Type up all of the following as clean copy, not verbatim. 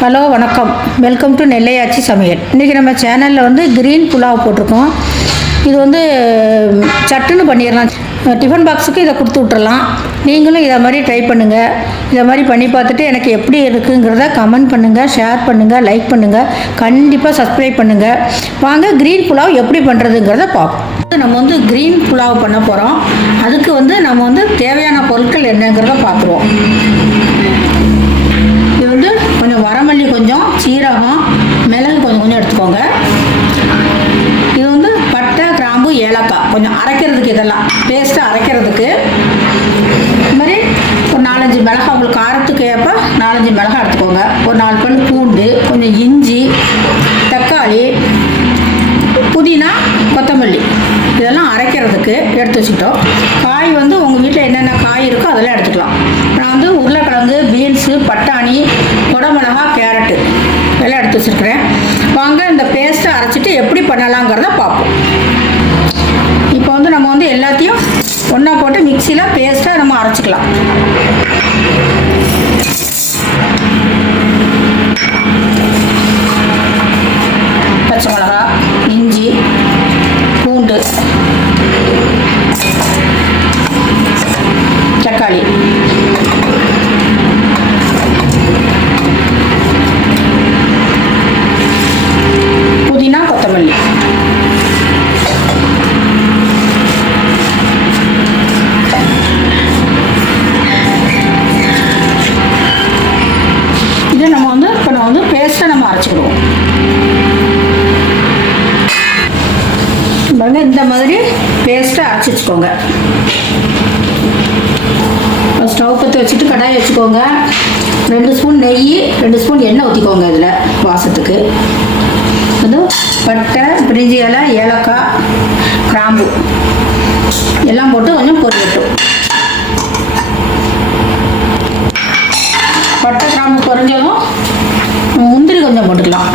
Hello வணக்கம், welcome to நெல்லையாச்சி சமையல். இன்றைக்கி நம்ம சேனலில் வந்து கிரீன் புலாவ் போட்டிருக்கோம். இது வந்து சட்டுன்னு பண்ணிடலாம். டிஃபன் பாக்ஸுக்கு இதை கொடுத்து விட்டுறலாம். நீங்களும் இதை மாதிரி ட்ரை பண்ணுங்கள். இதை மாதிரி பண்ணி பார்த்துட்டு எனக்கு எப்படி இருக்குங்கிறத கமெண்ட் பண்ணுங்கள், ஷேர் பண்ணுங்கள், லைக் பண்ணுங்கள், கண்டிப்பாக சப்ஸ்கிரைப் பண்ணுங்கள். வாங்க கிரீன் புலாவ் எப்படி பண்ணுறதுங்கிறத பார்ப்போம். நம்ம வந்து கிரீன் புலாவ் பண்ண போகிறோம். அதுக்கு வந்து நம்ம வந்து தேவையான பொருட்கள் என்னங்கிறத பார்த்துருவோம். இது வந்து கொஞ்சம் வரமல்லி, கொஞ்சம் சீரகம், மிளகு கொஞ்சம் எடுத்துக்கோங்க. இது வந்து பட்டை, கிராம்பு, ஏலக்காய் கொஞ்சம் அரைக்கிறதுக்கு, இதெல்லாம் பேஸ்ட்டாக அரைக்கிறதுக்கு. இது மாதிரி ஒரு 4-5 மிளகாய், உங்களுக்கு காரத்துக்கு ஏற்ப 4-5 மிளகாய் எடுத்துக்கோங்க. ஒரு 4 பல் பூண்டு, கொஞ்சம் இஞ்சி, தக்காளி, புதினா, கொத்தமல்லி இதெல்லாம் அரைக்கிறதுக்கு எடுத்து வச்சுக்கிட்டோம். காய் வந்து உங்கள் வீட்டில் என்னென்ன காய் இருக்கோ அதெல்லாம் எடுத்துக்கலாம். நான் வந்து உருளைக்கிழங்கு, பீன்ஸு, பட்டாணி, குடமிளகா, கேரட்டு இதெல்லாம் எடுத்து வச்சுருக்கிறேன். வாங்க இந்த பேஸ்ட்டை அரைச்சிட்டு எப்படி பண்ணலாங்கிறத பார்ப்போம். இப்போ வந்து நம்ம வந்து எல்லாத்தையும் ஒன்றா போட்டு மிக்சியில் பேஸ்ட்டாக நம்ம அரைச்சிக்கலாம். பச்சை மிளகா, இஞ்சி, பூண்டு, தக்காளி, புதினா, கொத்தமல்லி, இது நம்ம வந்து இப்போ நம்ம வந்து பேஸ்ட்டை நம்ம அரைச்சிக்கிடுவோம். பாருங்க, இந்த மாதிரி பேஸ்ட்டை அரைச்சி வச்சுக்கோங்க. ஸ்டவ் பற்றி வச்சுட்டு கடாயை வச்சுக்கோங்க. 2 ஸ்பூன் நெய், 2 ஸ்பூன் எண்ணெய் ஊற்றிக்கோங்க. இதில் வாசத்துக்கு அது பட்டை, பிரிஞ்சி இலை, ஏலக்காய், கிராம்பு எல்லாம் போட்டு கொஞ்சம் பொரியட்டும். பட்டை, கிராம்பு பொரிஞ்சதும் முந்திரி கொஞ்சம் போட்டுக்கலாம்.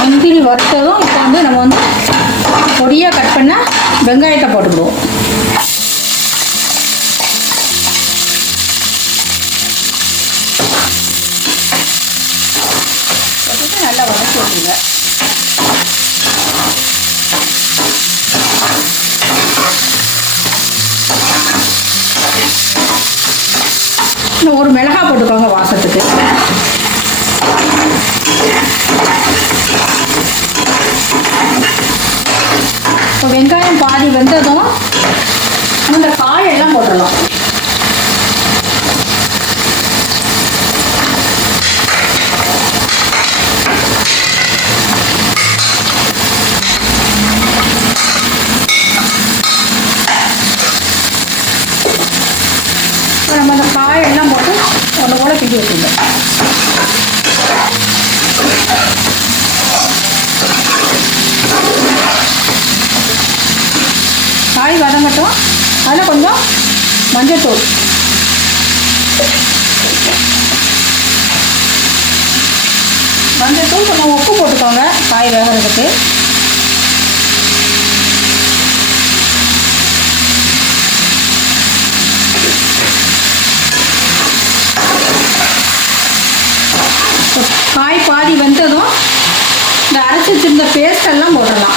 முந்திரி வறுத்ததும் இப்போ வந்து நம்ம வந்து பொடியாக கட் பண்ண வெங்காயத்தை போட்டுக்கிடுவோம். போட்டுட்டு நல்லா வதக்கி விட்டுருங்க. இன்னும் ஒரு மிளகாய் போட்டுக்கோங்க வாசத்துக்கு. இப்போ வெங்காயம் பாதி வெந்ததும் அந்த காயெல்லாம் போட்டுடலாம். இப்போ நம்ம அந்த காயெல்லாம் போட்டு ஒன்று கூட கிண்டி வச்சுருங்க. காய் வதங்கட்டும். அதில் கொஞ்சம் மஞ்சள்தூள், கொஞ்சம் உப்பு போட்டுக்கோங்க காய் வேகிறதுக்கு. காய் பாதி வெந்ததும் இந்த அரைச்சி வச்சிருந்த பேஸ்டெல்லாம் போட்டுடலாம்.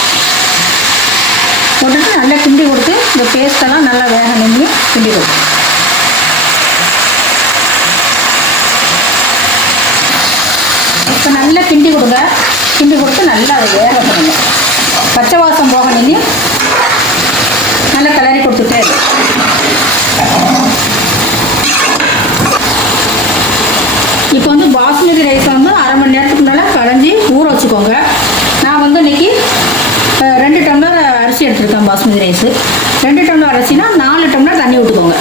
போட்டுட்டு நல்லா கிண்டி கொடுத்து இந்த பேஸ்ட்டெல்லாம் நல்லா வேக நின்று கிண்டி கொடுக்கும். இப்போ நல்லா கிண்டி கொடுங்க. கிண்டி கொடுத்து நல்லா அதை வேக பண்ணுங்க. பச்சை வாசம் போக நின்று நல்லா கிளறி கொடுத்துட்டே இருக்கு. இப்போ வந்து பாஸ்மதி ரைஸ் வந்து 1/2 மணி நேரத்துக்கு முன்னால் களைஞ்சி ஊற வச்சுக்கோங்க. நான் வந்து இன்னைக்கு 2 டம்ளர் அரிசி எடுத்துருக்கேன். பாஸ்மதி ரைஸு 2 டம்ளர் அரிசினா 4 டம்ளர் தண்ணி ஊற்றிக்கோங்க.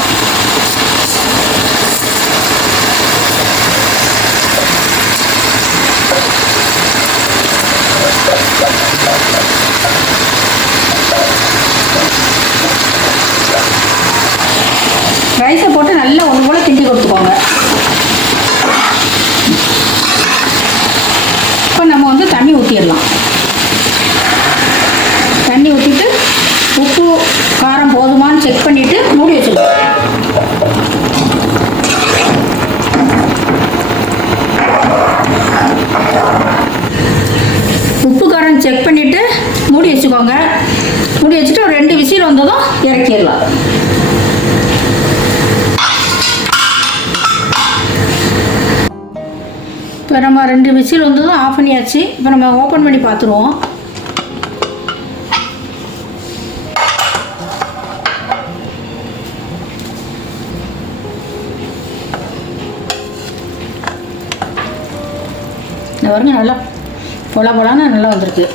ரைஸை போட்டு நல்லா ஒன்று போல் கிண்டி கொடுத்துக்கோங்க. இப்போ நம்ம வந்து தண்ணி ஊற்றிடலாம். செக் பண்ணிவிட்டு மூடி வச்சுக்கோங்க. மூடி வச்சுட்டு ஒரு 2 விசில் வந்ததும் இறக்கிடலாம். இப்போ நம்ம 2 விசில் வந்ததும் ஆஃப் பண்ணியாச்சு. இப்போ நம்ம ஓப்பன் பண்ணி பார்த்துருவோம். இந்த பாருங்க, நல்லா பொலான்னு நல்லா வந்திருக்கு.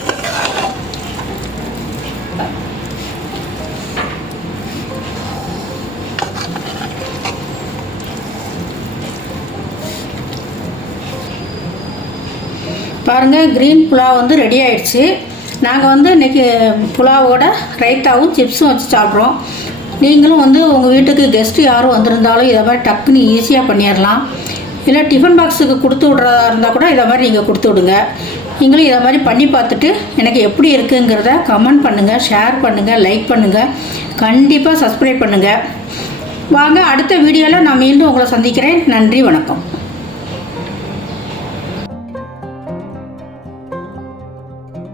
பாருங்கள், க்ரீன் புலாவ் வந்து ரெடி ஆயிடுச்சு. நாங்கள் வந்து இன்றைக்கி புலாவோட ரைத்தாவும் சிப்ஸும் வச்சு சாப்பிட்றோம். நீங்களும் வந்து உங்கள் வீட்டுக்கு கெஸ்ட்டு யாரும் வந்திருந்தாலும் இதை மாதிரி டக்குன்னு ஈஸியாக பண்ணிடலாம். இல்லை டிஃபன் பாக்ஸுக்கு கொடுத்து விட்றதா இருந்தால் கூட இதை மாதிரி நீங்கள் கொடுத்து விடுங்க. நீங்களும் இதை மாதிரி பண்ணி பார்த்துட்டு எனக்கு எப்படி இருக்குங்கிறத கமெண்ட் பண்ணுங்கள், ஷேர் பண்ணுங்கள், லைக் பண்ணுங்கள், கண்டிப்பாக சப்ஸ்கிரைப் பண்ணுங்கள். வாங்க, அடுத்த வீடியோவில் நான் மீண்டும் உங்களை சந்திக்கிறேன். நன்றி, வணக்கம்.